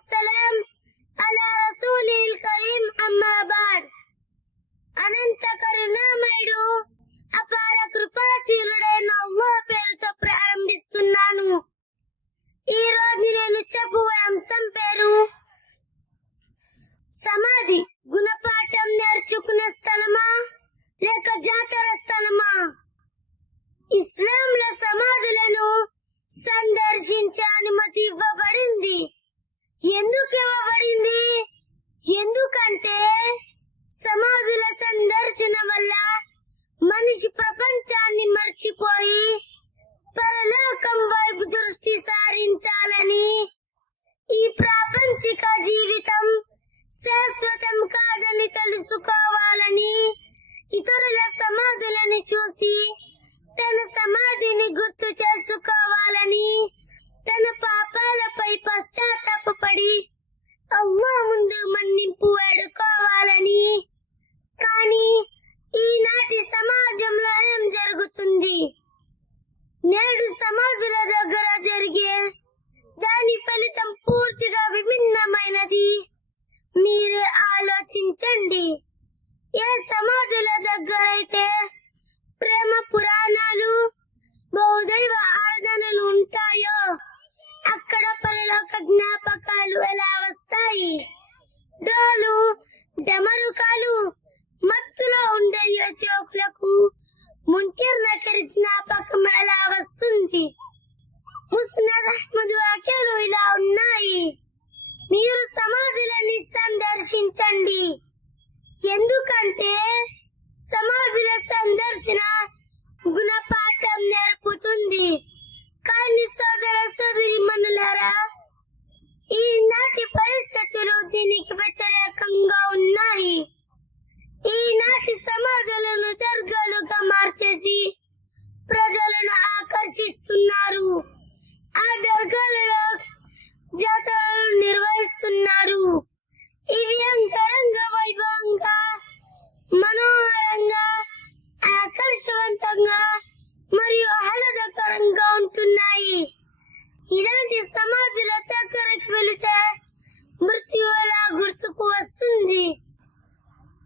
والسلام على رسوله الكريم أما بعد అనంత కరుణామయుడు అపార కృపాశీలుడైన అల్లాహ్ పేరుతో ప్రారంభిస్తున్నాను. ఈ రోజు నేను చెప్పబోయే అంశం పేరు సమాధి. గుణపాఠం నేర్చుకునే స్థలమా లేక జాతర స్థలమా? ఇస్లాంలో సమాధులను సందర్శించే అనుమతి ఇవ్వబడింది. ఎందుకు ఇవ్వబడింది? ఎందుకంటే సమాధుల సందర్శన వల్ల మనిషి ప్రపంచాన్ని మర్చిపోయి పరలోకం వైపు దృష్టి సారించాలని, ఈ ప్రాపంచిక జీవితం శాశ్వతం కాదని తెలుసుకోవాలని, ఇతరుల సమాధులను చూసి తన సమాధిని గుర్తు చేసుకోవాలని, తన పాపాలపై పశ్చాత్తాపపడి అల్లాహ్ ముందు మన్నింపు వేడుకోవాలని. కానీ ఈనాటి సమాజంలో ఏం జరుగుతుంది? నేడు సమాధుల దగ్గర జరిగే దాని ఫలితం పూర్తిగా విభిన్నమైనది. మీరు ఆలోచించండి. ఏ సమాధుల దగ్గర అయితే ప్రేమ పురాణాలు, బహుదైవ ఆరాధనలు ఉంటాయో అక్కడ పరలోక జ్ఞాపకాలు ఎలా వస్తాయి? డోలు, డమరుకాలు మత్తులో ఉండే యువకులకు మున్కర్ నకీర్ జ్ఞాపకం ఎలా వస్తుంది? ముస్నద్ అహ్మద్ వాక్యాలు ఇలా ఉన్నాయి: మీరు సమాధులని సందర్శించండి, ఎందుకంటే సమాధుల సందర్శన గుణపాఠం నేర్పుతుంది. కానీ సోదర సోదరీమణులారా, ఈనాటి పరిస్థితులు దీనికి వ్యతిరేకంగా ఉన్నాయి. ఈనాటి సమాధులను దర్గాలుగా మార్చేసి ప్రజలను ఆకర్షిస్తున్నారు. ఆ దర్గాలలో జాతరలు నిర్వహిస్తున్నారు. ఇవి అంగరంగ వైభవంగా, మనోహరంగా, ఆకర్షవంతంగా మరియు ఆహ్లాదకరంగా ఉంటున్నాయి. ఇలాంటి సమాధుల దగ్గరకు వెళితే మృత్యు ఎలా గుర్తుకు వస్తుంది?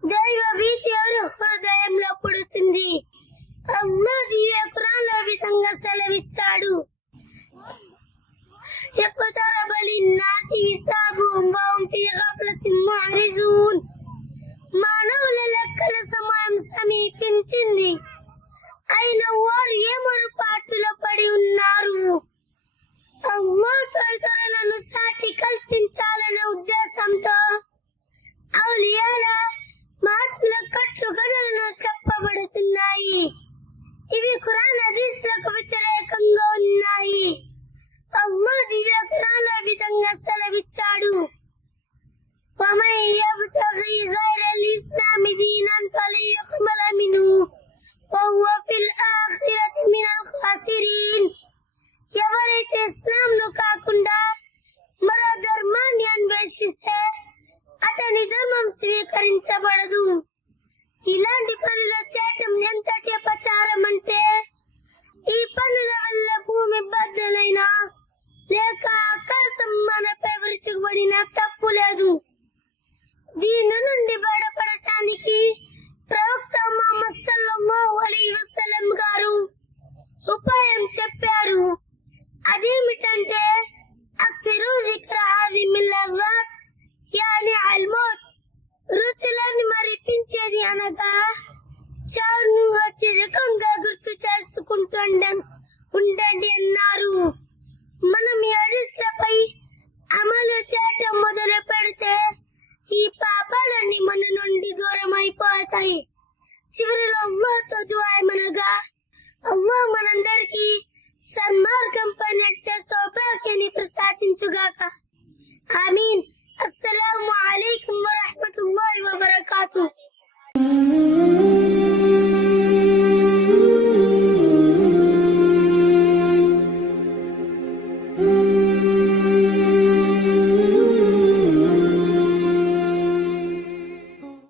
దైవ భీతి ఎవరి హృదయంలో పుడుతుంది? అల్లాహ్ దివ్య ఖురాన్లో విధంగా సెలవిచ్చాడు: يقترب للناس حسابهم وهم في غفلة معرضون. మానవుల లెక్కల సమయం సమీపించింది, అయిన వారు ఏమరుపాటులో పడి ఉన్నారు. అల్లాహ్తో ఇతరులను సాటి కల్పించాలనే ఉద్దేశంతో ఔలియాల మహాత్ముల కట్టుకథలను చెప్పబడుతున్నాయి. ఇవి ఖురాన్ హదీస్లకు వ్యతిరేకంగా ఉన్నాయి. అల్లాహ్ దివ్య ఖురాన్లో విధంగా సెలవిచ్చాడు: وَمَن يَبْتَغِي غَيْرَ الْإِسْلَامِ دِينًا فَلَن يُقْبَلَ مِنْهُ وَهُوَ فِي الْآخِرَةِ مِنَ الْخَاسِرِينَ. ఎవరైతే ఇస్లాంను కాకుండా మరో ధర్మాన్ని అన్వేషిస్తే అతని ధర్మం స్వీకరించబడదు. ఇలాంటి పనులు చేయటం ఎంతటి అపచారం అంటే, ఈ పనుల వల్ల భూమి బద్దలైనా లేక ఆకాశం మనపై విరుచుకుపడినా తప్పు లేదు. దీని నుండి బయటపడటానికి ప్రవక్త ముహమ్మద్ సల్లల్లాహు అలైహి వసల్లం గారు ఉపాయం చెప్పారు. అదేమిటంటే అక్తిరు జిక్ర హాదిమిల్ లజ్జాత్ యాని అల్ మౌత్. రుచులను మరిపించేది అనగా చావును అత్యధికంగా గుర్తు ఉండండి అన్నారు. మనం ఈ హదీస్లపై అమలు చేయటం మొదలు పెడితే ఈ పాపాలన్నీ మన నుండి దూరం అయిపోతాయి. చివరిలో అల్లాహ్తో దుఆ ఏమనగా, అల్లాహ్ మనందరికీ సన్మార్గంపై నడిచే సౌభాగ్యాన్ని ప్రసాదించుగాక. ఆమీన్. అస్సలాము అలైకుం వరహ్మతుల్లాహి వబరకాతుహు.